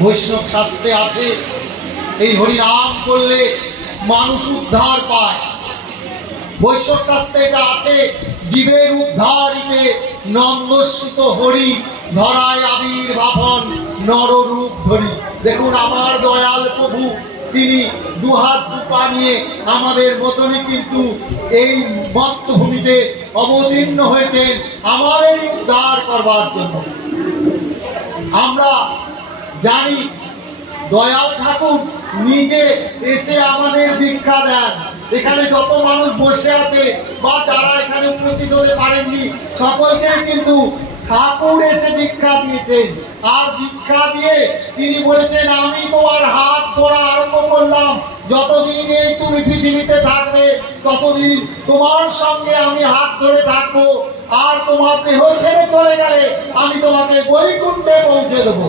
বৈষ্ণব শাস্ত্রে আছে, এই হরিনাম করলে মানুষ উদ্ধার পায়। বৈষ্ণব শাস্ত্রে এটা আছে, জীবের উদ্ধারিতে নন্দস্যুত হরি ধরায় আবির ভাবন নররূপ ধরি। দেখুন আমার দয়াল প্রভু, তিনি দুহাত দুপা নিয়ে আমাদের মতনই কিন্তু এই মত্তভূমিতে অবতীর্ণ হয়েছেন, আমাদেরই উদ্ধার করবার জন্য। আমরা জানি দয়াল ঠাকুর নিজে এসে আমাদের দীক্ষা দেন। এখানে যত মানুষ বসে আছে বা যারা এখানে উপস্থিত হতে পারেননি সকলকে কিন্তু ঠাকুর এসে দীক্ষা দিয়েছেন। আর দীক্ষা দিয়ে তিনি বলেছেন, আমি তোমার হাত ধরা আরম্ভ করলাম। যতদিন এই তুমি পৃথিবীতে থাকবে, ততদিন তোমার সঙ্গে আমি হাত ধরে থাকব। আর তোমার দেহ ছেড়ে চলে গেলে আমি তোমাকে বৈকুণ্ঠে পৌঁছে দেবো।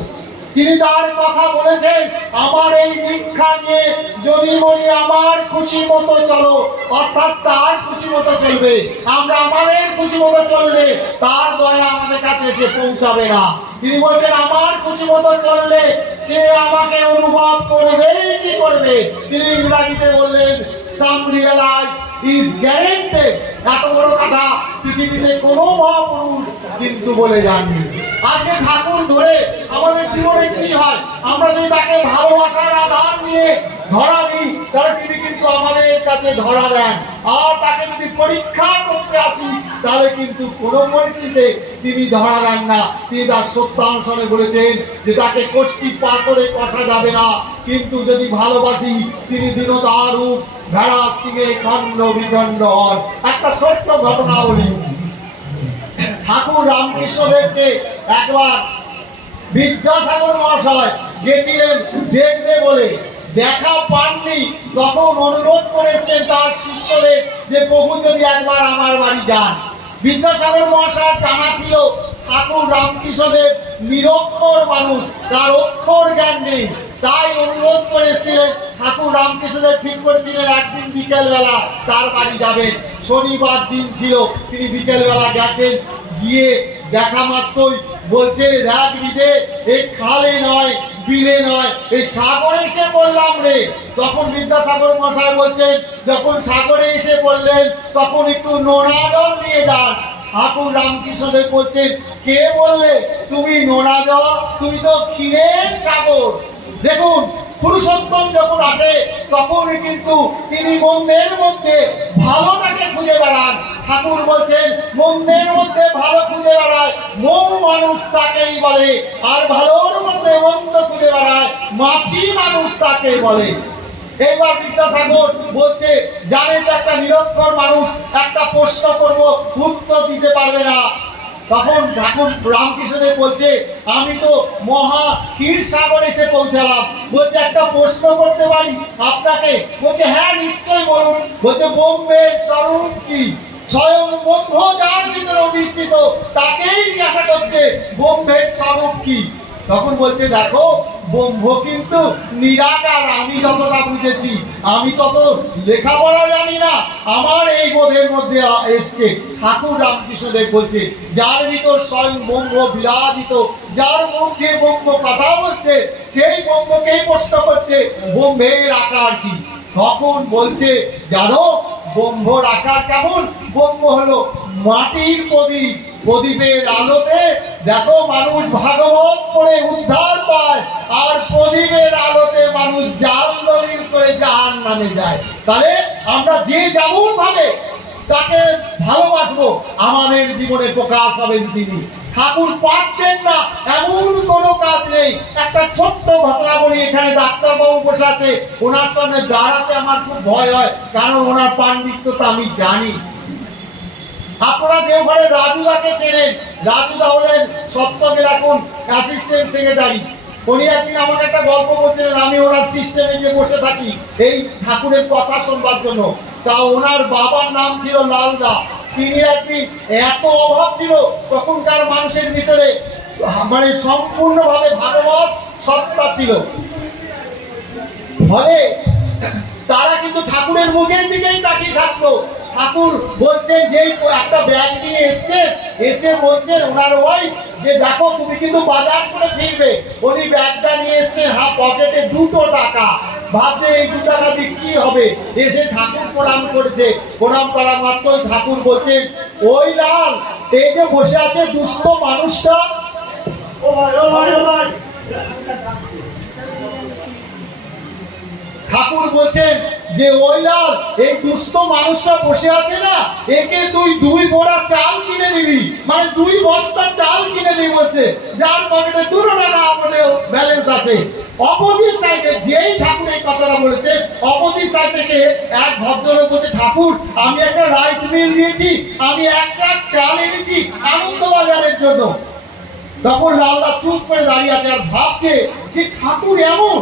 তিনি তার কথা বলেছেন, আমার এই দীক্ষা নিয়ে যদি বলি আমার খুশি মতো চলো, অর্থাৎ তার খুশি মতো চলবে, আমরা আমাদের খুশি মতো চললে তার দয়া আমাদের কাছে এসে পৌঁছাবে না। তিনি বলছেন, আমার খুশি মতো চললে সে আমাকে অনুভব করবেই কি করবে? তিনি ইংরাজিতে বললেন সাম রিয়েলাইজ ইজ গ্যারেন্টেড এত বড় কথা পৃথিবীতে কোনো মহাপুরুষ কিন্তু বলে যাননি। আজকে ঠাকুর ধরে আমাদের জীবনে কি হয়? আমরা যদি তাকে ভালোবাসার আধার নিয়ে ধরা দিই, তাহলে তিনি কিন্তু আমাদের কাছে ধরা দেন। আর তাকে যদি পরীক্ষা করতে আসি, তাহলে কিন্তু কোনো পরিস্থিতিতে তিনি ধরা দেন না। তিনি তার সত্যানুসরণে বলেছেন যে তাকে কষ্টি পা করে কষা যাবে না। কিন্তু যদি ভালোবাসি, তিনি দিন দিনদারূপ ভেড়া সিংহে খণ্ড বিখণ্ড হন একটা ছোট্ট ঘটনা বলি। ঠাকুর রামকৃষ্ণদেবকে একবার বিদ্যাসাগর মহাশয় গেছিলেন দেখবে বলে। দেখা পাননি, তখন অনুরোধ করেছেন তার শিষ্যদের যে, প্রভু যদি একবার আমার বাড়ি যান। বিদ্যাসাগর মহাশয় জানা ছিল, ঠাকুর রামকৃষ্ণদেব নিরক্ষর মানুষ, তার অক্ষর জ্ঞান নেই। তাই অনুরোধ করেছিলেন, ঠাকুর রামকৃষ্ণদেব ঠিক করেছিলেন, একদিন বিকেলবেলা তার বাড়ি যাবেন। শনিবার দিন ছিল, তিনি বিকেলবেলা গেছেন গিয়ে দেখা মাত্রই বলছে রাগ দিতে এ খালে নয়, বিলে নয় এই সাগরে এসে বললাম রে। তখন বিদ্যাসাগর মশাই বলছেন, যখন সাগরে এসে বললেন তখন একটু নোনা জল নিয়ে যান। ঠাকুর রামকৃষ্ণদেব বলছেন, কে বললে? তুমি নোনা জল তুমি তো ক্ষীরের সাগর। দেখুন পুরুষোত্তম যখন আসে তখন কিন্তু তিনি মন্দের মধ্যে ভালোটাকে খুঁজে বেড়ান। ঠাকুর বলছেন মন্দের মধ্যে ভালো খুঁজে বেড়ায় মৌ মানুষ তাকেই বলে, আর ভালোর মধ্যে মন্দ খুঁজে বেড়ায়, মাছি মানুষ তাকে বলে। এইবার বিদ্যাসাগর বলছে, জানে একটা নিরক্ষর মানুষ, একটা প্রশ্ন করব, উত্তর দিতে পারবে না। তখন ঠাকুর রামকৃষ্ণদেব বলছে, আমি তো মহা ক্ষীর সাগর এসে পৌঁছালাম। বলছে, একটা প্রশ্ন করতে পারি আপনাকে? বলছে হ্যাঁ নিশ্চয় বলুন। বলছে, বোম্বে স্বরূপ কি? স্বয়ং ব্রহ্ম যার ভিতরে অধিষ্ঠিত, তাকেই জিজ্ঞাসা করছে বোম্বের স্বরূপ কি? তখন বলছে, দেখো, ব্রহ্ম কিন্তু নিরাকার আমি যতটা বুঝেছি, আমি তত লেখাপড়া জানি না। আমার এই বোধের মধ্যে এসছে। ঠাকুর রামকৃষ্ণদেব বলছে, যার ভিতর স্বয়ং ব্রহ্ম বিরাজিত, যার মুখে ব্রহ্ম কথা বলছে, সেই ব্রহ্মকেই প্রশ্ন করছে, ব্রহ্মের আকার কি? তখন বলছে, জানো, ব্রহ্মর আকার কেমন? ব্রহ্ম হলো মাটির প্রদীপ। প্রদীপের আলোতে দেখো মানুষ ভাগবত করে উদ্ধার পায়, আর প্রদীপের আলোতে মানুষ জাল করে জাহান নামে যায়। তাহলে আমরা যে যেমন ভাবে তাকে ভালোবাসবো, আমাদের জীবনে প্রকাশ হবেন তিনি। ঠাকুর পারতেন না, এমন কোনো কাজ নেই। একটা ছোট্ট ঘটনা বলি, এখানে ডাক্তারবাবু বসে আছে। ওনার সামনে দাঁড়াতে আমার খুব ভয় হয়, কারণ ওনার পাণ্ডিত্য তো আমি জানি। আপনারা দেওঘরে রাজুদাকে চেনেন, রাজুদা হলেন সৎসঙ্গে রাখুন অ্যাসিস্ট্যান্ট সেক্রেটারি উনি একদিন আমাকে একটা গল্প বলছিলেন, আমি ওনার সিস্টেমে গিয়ে বসে থাকি, এই ঠাকুরের কথা শুনবার জন্য। তা ওনার বাবার নাম ছিল লালদা। তিনি একদিন এত অভাব ছিল, তখনকার মানুষের ভিতরে মানে সম্পূর্ণভাবে ভাগবত সত্তা ছিল। ফলে তারা কিন্তু ঠাকুরের মুখের দিকেই তাকিয়ে থাকতো। ঠাকুর বলছে যে একটা ব্যাগ নিয়ে এসছেন এসে বলছে ওনার ওয়াইফ যে, দেখো, তুমি কিন্তু বাজার করে ফিরবে। উনি ব্যাগটা নিয়ে এসছেন হাফ পকেটে দুটো টাকা। ভাবছে এই দু টাকা দিয়ে কি হবে? এসে ঠাকুর প্রণাম করছে। প্রণাম করা মাত্রই ঠাকুর বলছেন ওই লাল, এই যে বসে আছে দুস্থ মানুষটা ও ঠাকুর বলছেন যে ওই লাল এই দুস্থ মানুষটা বসে আছে না, একে তুই দুই বোরা চাল কিনে দিবি। মানে দুই বস্তা চাল কিনে দিবি বলছে, যার পকেটে দুটো টাকা আমাদের ব্যালেন্স আছে। অপোজিট সাইডে যেই ঠাকুর এই কথাটা বলেছে, অপোজিট সাইড থেকে এক ভদ্রলোক বলছে, ঠাকুর, আমি একটা রাইস মিল দিয়েছি আমি এক ট্রাক চাল এনেছি আনন্দবাজারের জন্য। তখন লালদা চুপ করে দাঁড়িয়ে আছে আর ভাবছে যে ঠাকুর এমন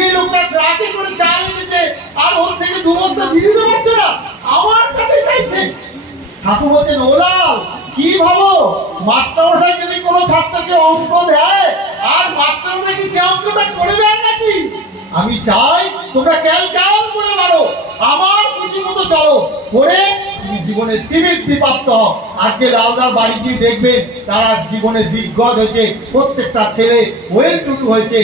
এই লোকটা ট্রাকে করে চাল এনেছে আর ওর থেকে দু বস্তা দিয়ে দিতে পারছে না। আমার কাছে চাইছে। ঠাকুর বলছেন, ওলাল, কি ভাবো? যদি কোনো ছাত্রকে অঙ্ক দেয়, আর কি সে অঙ্কটা করে দেয় নাকি? আমি চাই তোমরা ক্যাল ক্যাল করে মারো। আমার খুশি মতো চলো। করে তুমি জীবনে শ্রীবৃদ্ধি প্রাপ্ত আজকে লালদার বাড়ি গিয়ে দেখবেন তারা জীবনে দিগ্গজ হয়েছে। প্রত্যেকটা ছেলে ওয়েল টুটু হয়েছে।